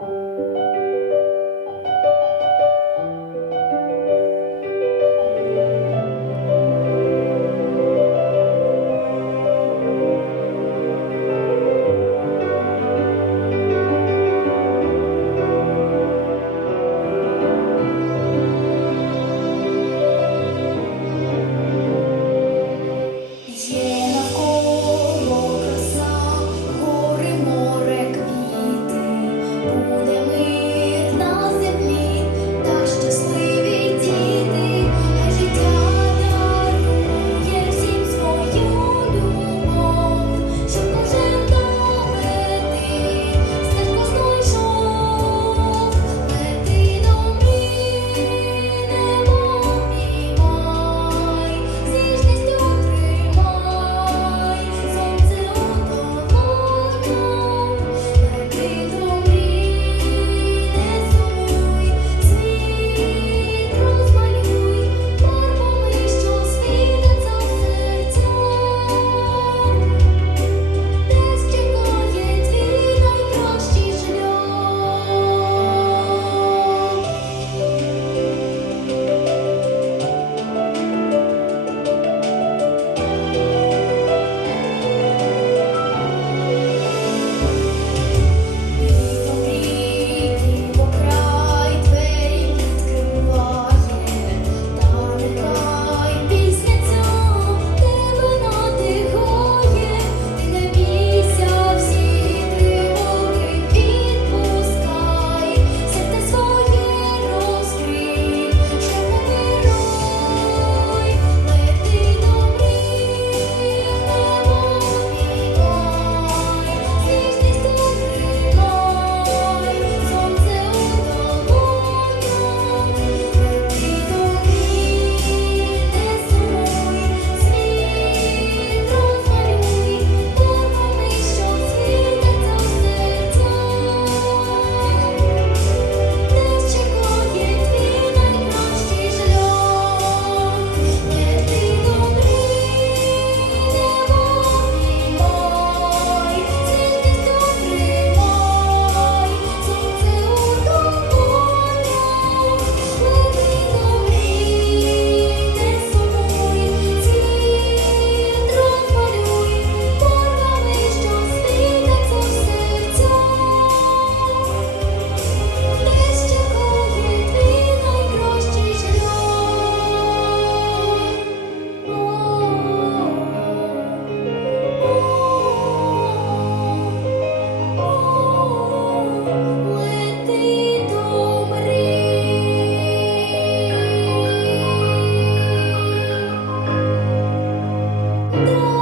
Bye. No.